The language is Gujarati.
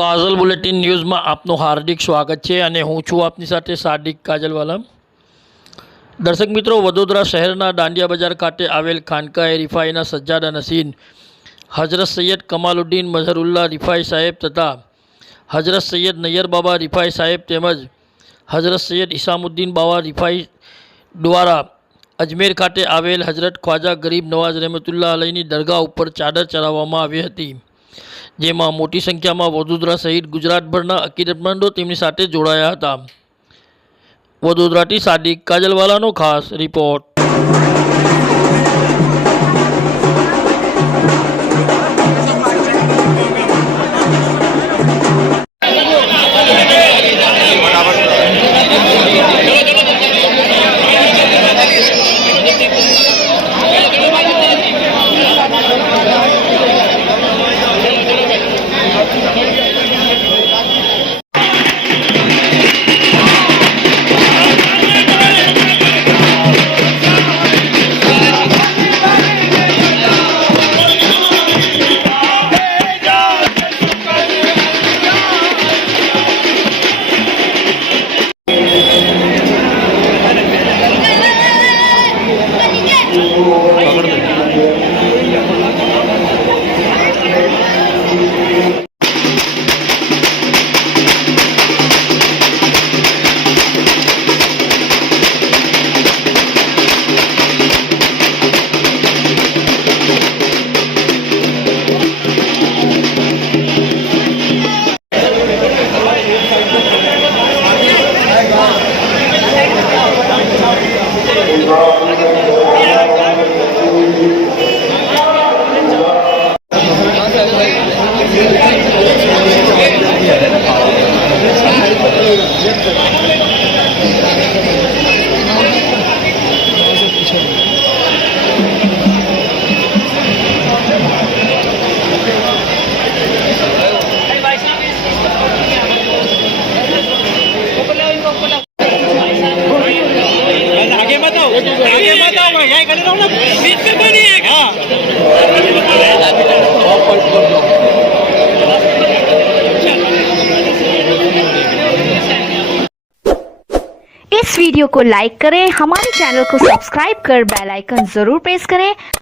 કાજલ બુલેટિન ન્યૂઝમાં આપનું હાર્દિક સ્વાગત છે અને હું છું આપની સાથે સાદિક કાજલવાલા। દર્શક મિત્રો, વડોદરા શહેરના દાંડિયા બજાર ખાતે આવેલ ખાનકાએ રિફાઈના સજ્જાદા નશીન હજરત સૈયદ કમાલુદ્દીન મઝહરુલ્લાહ રિફાઈ સાહેબ તથા હજરત સૈયદ નૈયર બાબા રિફાઈ સાહેબ તેમજ હજરત સૈયદ ઇસામુદ્દીન બાવા રિફાઈ દ્વારા અજમેર ખાતે આવેલ હજરત ખ્વાજા ગરીબ નવાઝ રહેમતુલ્લાહ અલૈની દરગાહ ઉપર ચાદર ચડાવવામાં આવી હતી, જેમાં મોટી સંખ્યામાં વડોદરા સહિત ગુજરાતભરના અકીદતમંદો તેમની સાથે જોડાયા હતા। વડોદરાથી સાદિક કાજલવાલાનો ખાસ રિપોર્ટ। इस वीडियो को लाइक करें, हमारे चैनल को सब्सक्राइब कर बेल आइकन जरूर प्रेस करें